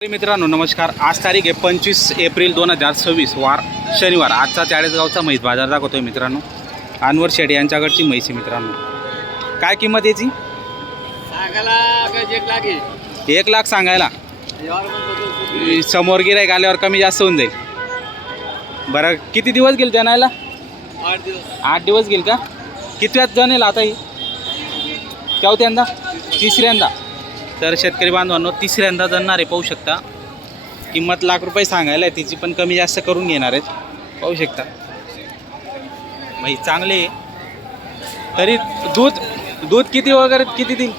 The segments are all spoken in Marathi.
मित्रांनो नमस्कार। आज तारीख आहे 25 एप्रिल 2026 वार शनिवार। आजचा चाळीसगावचा म्हैस बाजार दाखवतोय मित्रांनो। अनवर शेड यांच्याकडची म्हैस मित्रांनो। काय किंमत याची? सांगायला 1 लाख सांगायला। समोर गिराईक आल्यावर कमी जास्त होऊन जाईल। बरं किती दिवस गेल जाणायला? 8 दिवस गेल का? कितव्यात जणेल आता ही? चौथ्यांदा? तिसऱ्यांदा? तर शेतकरी बांधवांनो तिसऱ्यांदा जणणार आहे, पाहू शकता। किंमत ₹1,00,000 सांगायला आहे, तिची पण कमी जास्त करून घेणार आहेत, पाहू शकता। भाई चांगले आहे। तरी दूध किती वगैरे किती देईल?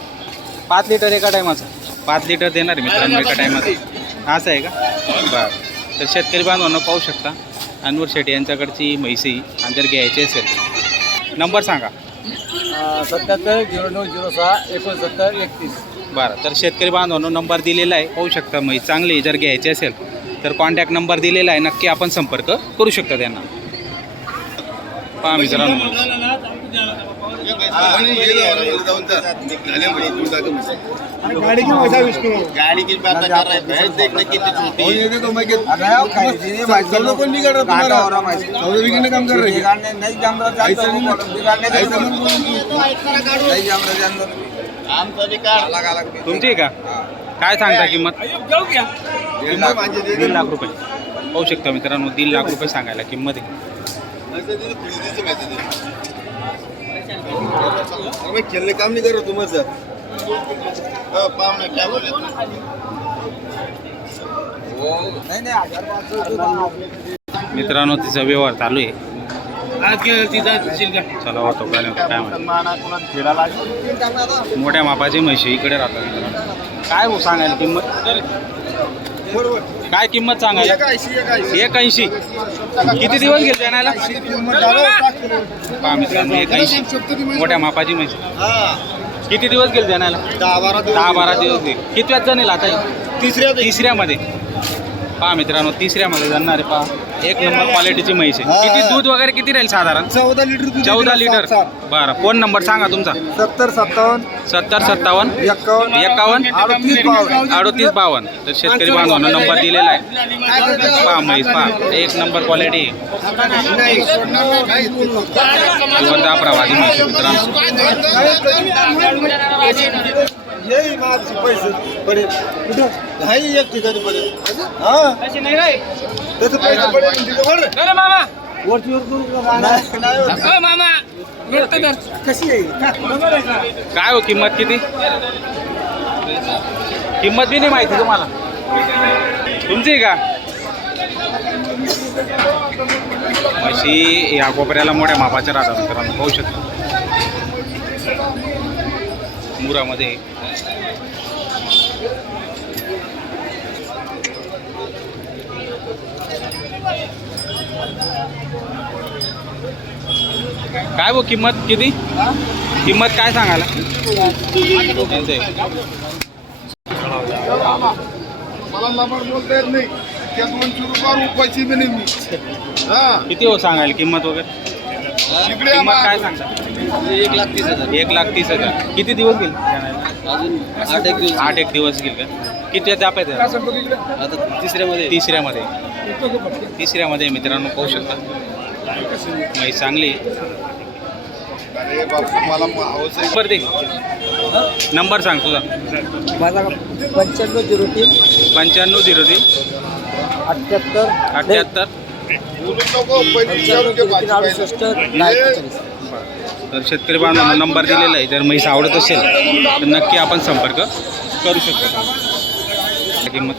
5 लिटर एका टायमाचं? 5 लिटर देणार आहे मित्रांनो एका टायमाचं, असं आहे का? बरं, तर शेतकरी बांधवांनो पाहू शकता अनवर शेट्टी यांच्याकडची म्हैसी आणि जर घ्यायची असेल नंबर सांगा। 77 0906 69 31। बरं, तर शेतकरी बांधवांनो नंबर दिलेला आहे, पाहू शकता। म्हैस चांगली जर घ्यायची असेल तर कॉन्टॅक्ट नंबर दिलेला आहे, नक्की आपण संपर्क करू शकता त्यांना। पहा मित्रांनो गाड़ी की पैसा विष्णु गाड़ी की बात कर रहे हैं, देखने कितनी छोटी है। ये तो मैं के सब को नहीं कर रहा तुम्हारा सब बिगड़ने काम कर रहे हैं। बिगाड़ने नहीं जम रहा, बिगाड़ने नहीं जम रहा। आम तो बिगाड़ अलग अलग तुमची आहे का? काय सांगता किंमत? 1.5 लाख रुपये, पाहू शकता मित्रांनो। 1.5 लाख रुपये सांगायला किंमत आहे। मैं खेलने काम नहीं कर रहा तुम्हारे साथ। क्या बोले? मित्रांनो तिचा व्यवहार चालू आहे। चला होतो काय म्हणतो। मोठ्या मापाची म्हशी इकडे राहतात मित्रांनो। काय हो सांगायला किंमत? काय किंमत सांगायला? 81। किती दिवस गेले जाण्याला? पहा मित्रांनो 81 मोठ्या मापाची म्हशी। किती दिवस गेले जाण्याला? 10-12 दिवस गेले। कितव्यात जणेल आता? तिसऱ्यामध्ये। पहा मित्रांनो तिसऱ्यामध्ये जाणार आहे। पहा एक नंबर क्वालिटीची म्हैस आहे। किती दूध वगैरे किती राहील साधारण? 14 लिटर। बरं, फोन नंबर सांगा तुमचा। 70 57 51 38 52। तर शेतकरी बांधवांना नंबर दिलेला आहे। पहा म्हैस पहा एक नंबर क्वालिटी, प्रवासी म्हैस मित्रांनो। यही पैसे पडे नाही एक ठिकाणी पडे। हां पैसे नाही रे, त्याचे पैसे पडे तिकडे अरे मामा वरती वर मामा कशी आहे? काय हो किंमत किती? किंमत बी नाही माहिती तुम्हाला? तुमची आहे का म्हशी? या कोपऱ्याला मोठ्या मापाच्या राहतात मित्रांनो, पाहू शकता। मुरामध्ये काय हो किंमत किती? किंमत काय सांगायला? मला लबाड बोलता येत नाही, त्या 200 रुपये पैसे बी नाही मी। हां किती हो सांगायला किंमत वगैरे? इकडे किंमत काय सांगता? 1,30,000। 1,30,000। किती दिवस गेले? अजून 8 एक दिवस गेले का? किती जाप आहे? आता तिसऱ्यामध्ये मित्रांनो पाहू शकता। म्हैस चांगली। अरे बापू मला नंबर दे, नंबर सांग तुझा। माझा 9503 9503 78 तर शेतकरी बांधवांना नंबर दिलेला आहे। जर म्हैस आवडत असेल तर नक्की आपण संपर्क करू शकतो। किंमत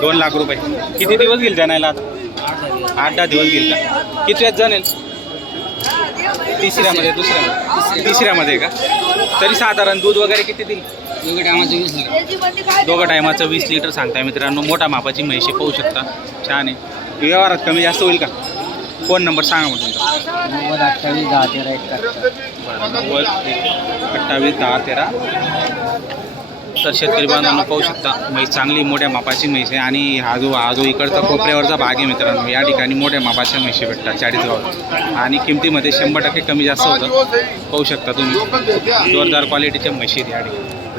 2 लाख रुपये। किती दिवस गेल जाण्याला आता? 8-10 दिवस गेल का? कितव्यात जाणेल? तिसऱ्यामध्ये का? तरी साधारण दूध वगैरे किती देईल? दोघं टायमाचं 20 लिटर सांगताय मित्रांनो। मोठा मापाची म्हैशी पाहू शकता, छान आहे। व्यवहारात कमी जास्त होईल का? फोन नंबर सांगा मग तुमचा। 28 10 13 28 10 13। तर शेतकरी बांधवांना पाहू शकता म्हैस चांगली मोठ्या मापाची म्हैस आहे। आणि हा जो इकडचा कोपऱ्यावरचा भाग आहे मित्रांनो, या ठिकाणी मोठ्या मापाच्या म्हैशी भेटतात चाळीसगावात। आणि किमतीमध्ये 100% कमी जास्त होतं, पाहू शकता तुम्ही। जोरदार क्वालिटीच्या म्हैशी आहेत या ठिकाणी।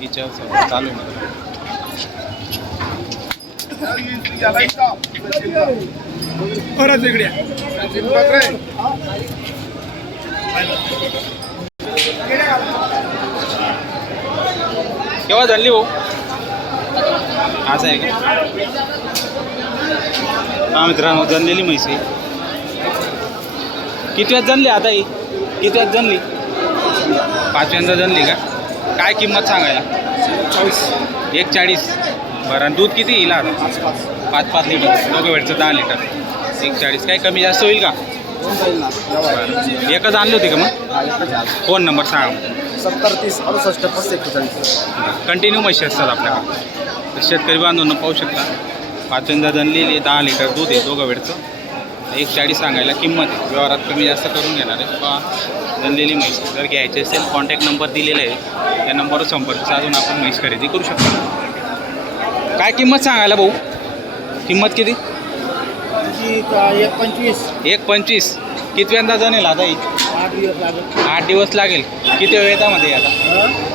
हिच्यावर सगळं चालू आहे मित्रांनो. केव्हा झाली भाऊ आज आहे का हा मित्रांनो जनलेली म्हैस आहे किती वेळात जनली आता ही किती वेळात जनली 5व्यांदा जनली का काय किंमत सांगायला 140 बरं आणि दूध किती येईल आता 5 लिटर दोघं वेळचं 10 लिटर 140 काय कमी जास्त होईल का बरं. एकच आणली होती का मग फोन नंबर सांगा 70-30-68-41. कंटिन्यू म्हशी असतात आपल्याकडे तर शेतकरी बांधवांना पाहू शकता 5व्यांदा जनलेली 10 लिटर दूध आहे दोघं वेळचं 140 सांगायला किंमत आहे व्यवहारात कमी जास्त करून घेणार आहे पहा जनलेली म्हैस जर घ्यायची असेल कॉन्टॅक्ट नंबर दिलेला आहे त्या नंबरवर संपर्क साधून आपण म्हैस खरेदी करू शकतो काय किंमत सांगायला भाऊ किंमत किती 1.25 कितव्यांदा जणेल आता ही 8 दिवस लागेल किती वेळ येतामध्ये आता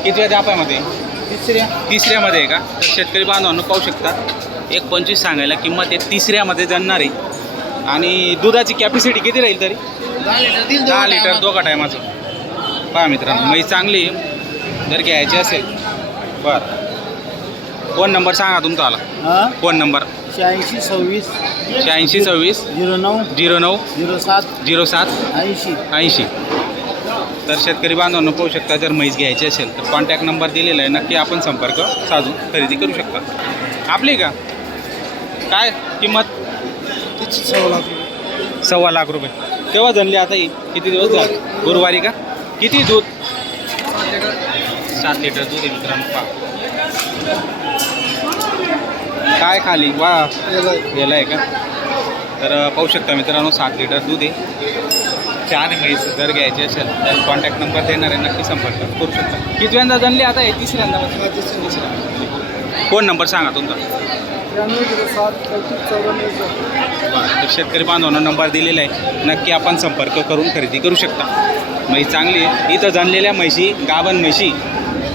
किती वेळ दापामध्ये तिसऱ्यामध्ये आहे का तर शेतकरी बांधवांना पाहू शकता 1.25 सांगायला किंमत आहे तिसऱ्यामध्ये जणणार आहे आणि दुधाची कॅपॅसिटी किती राहील तरी 10 लिटर दोघा टायमाचं पहा मित्रांनो म्हैस चांगली आहे जर घ्यायची असेल बरं फोन नंबर सांगा तुमचा आला फोन नंबर 86-26 86-26 09 07 07 80 तर शेतकरी बांधवांना पाहू शकता जर म्हैस घ्यायची असेल तर कॉन्टॅक्ट नंबर दिलेला आहे नक्की आपण संपर्क साधून खरेदी करू शकता आपली का काय किंमत 1.25 लाख रुपये केव्हा जनली आता ही किती दिवस झाले गुरुवारी का किती दूध 7 लिटर दूध आहे मित्रांनो पहा काय खाली वा गेला आहे का तर पाहू शकता मित्रांनो 7 लिटर दूध आहे छान आहे म्हैस जर घ्यायची असेल तर कॉन्टॅक्ट नंबर देणार आहे नक्की संपर्क करू शकता कितव्यांदा जनली आता आहे तिसऱ्यांदा फोन नंबर सांगा तुमचा तर शेतकरी बांधवांना नंबर दिलेला आहे नक्की आपण संपर्क करून खरेदी करू शकता म्हैस चांगली आहे इथं जनलेल्या म्हैशी गाभण म्हैशी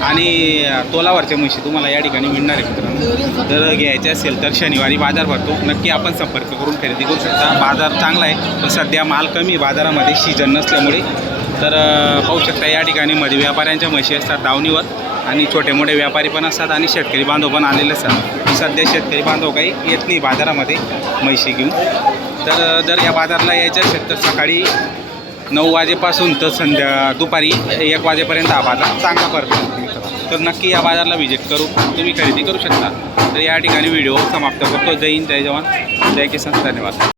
आणि तोलावरच्या म्हशी तुम्हाला या ठिकाणी मिळणार आहे मित्रांनो जर घ्यायचे असेल तर शनिवारी बाजार भरतो नक्की आपण संपर्क करून खरेदी करू शकता बाजार चांगला आहे पण सध्या माल कमी बाजारामध्ये सीजन नसल्यामुळे तर पाहू शकता या ठिकाणी मध्ये व्यापाऱ्यांच्या म्हशी असतात दावणीवर आणि छोटे मोठे व्यापारी पण असतात आणि शेतकरी बांधव पण आलेले असतात सध्या शेतकरी बांधव काही येत नाही बाजारामध्ये म्हशी घेऊन तर जर या बाजारला यायचं असेल तर सकाळी 9 वाजेपासून तर दुपारी 1 वाजेपर्यंत हा बाजार चांगला भरतो तर नक्की या बाजारला व्हिजिट करून तुम्ही खरेदी करू शकता तर या ठिकाणी व्हिडिओ समाप्त करतो जय हिंद जय जवान जय किसान धन्यवाद